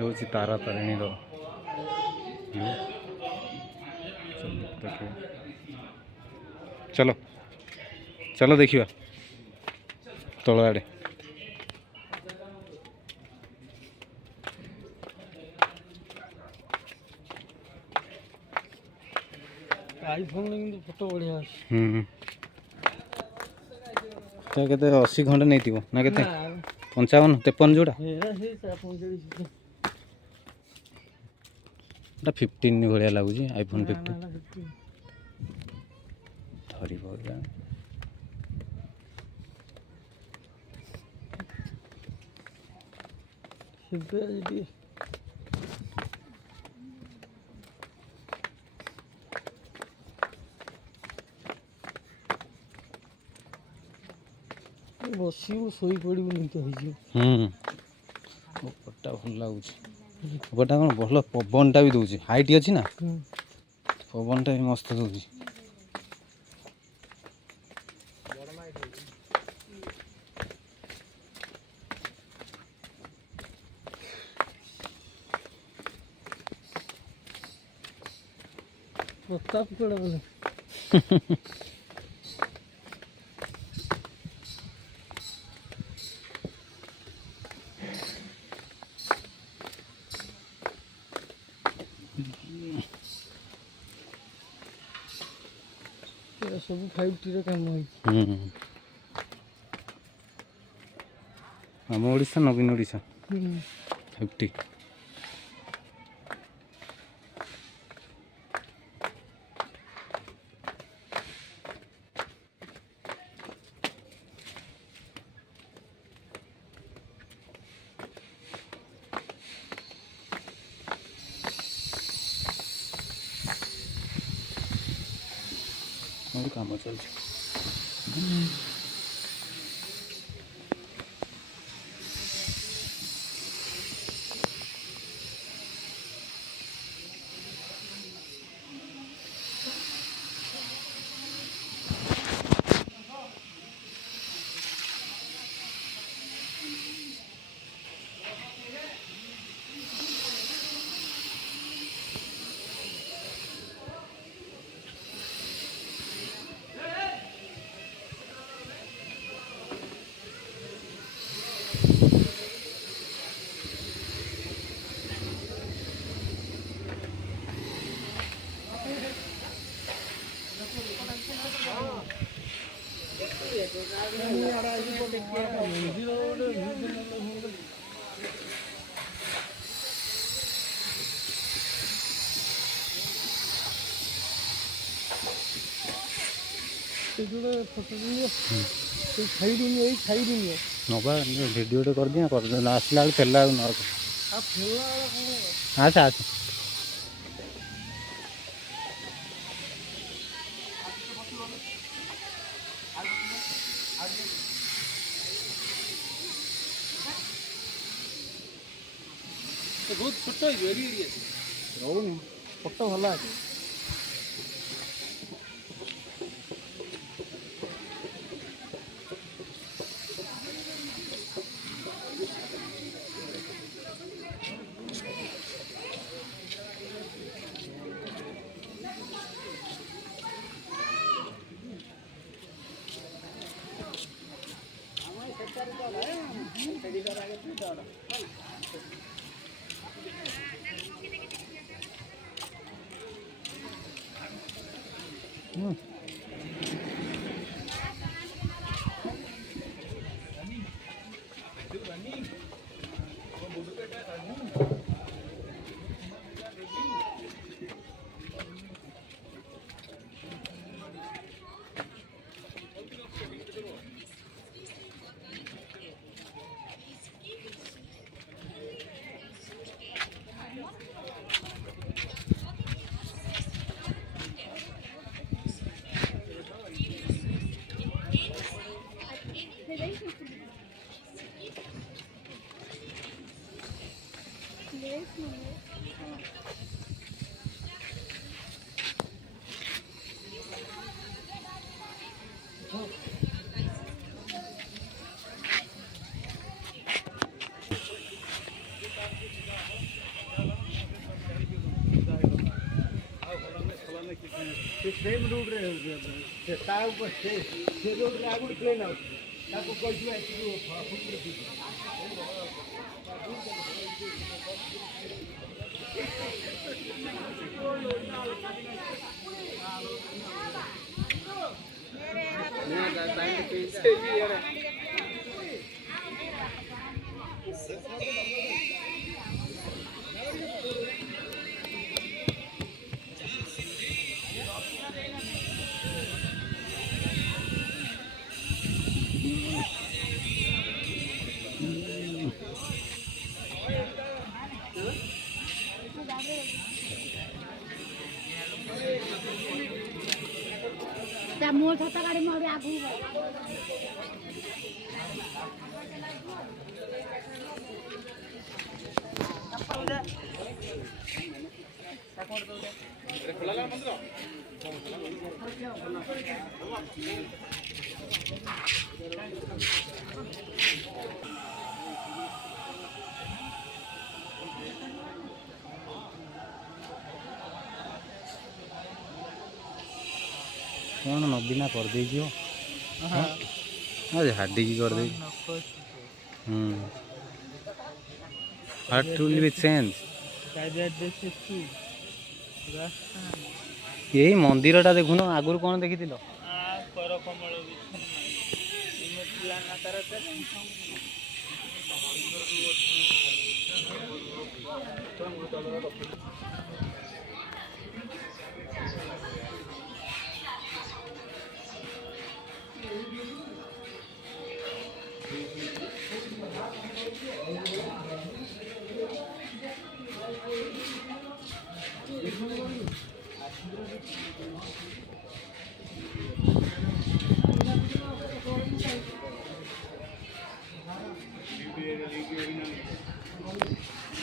हूँ तारा तारिणी व्यू चलो चलो देखिए तल आड़े आईफोन फोटो बढ़िया के 80 खंडे नहीं ना के 55 53 जोड़ा 15 भाया लगुच आईफोन 15 धरी बसू शोई पड़ू नहीं तो उपरटा भल लगुच उपरटा कौन भल पवनटा भी दूसरी हाइट अच्छी ना पवनटा भी मस्त दूसरी प्रताप कड़ा बोले सब 5T काम आम ओडिशा नवीन ओडिशा 50 काम चलছে नवा भिडियो कर दिया आसला फेरला अच्छा अच्छा बहुत छोट फोटो भल ସେ ସେମ୍ ରୋଡ଼ରେ ତା ଉପରେ ସେ ରୋଡ଼ରେ ଆଉ ଗୋଟେ ଟ୍ରେନ୍ ଆସୁଛି ତାକୁ କହିଥିବା ଏଠିକୁ ମୋ ଛତା ଗାଡ଼ି ମୁଁ ଆଗକୁ କ'ଣ ନବୀନା କରିଦେଇଛି ହାଡ଼ିକି କରିଦେଇଛି ହାର୍ଟ ୱିଲ୍ ବି ଚେଞ୍ଜ। ଏଇ ମନ୍ଦିରଟା ଦେଖୁନ ଆଗରୁ କ'ଣ ଦେଖିଥିଲ?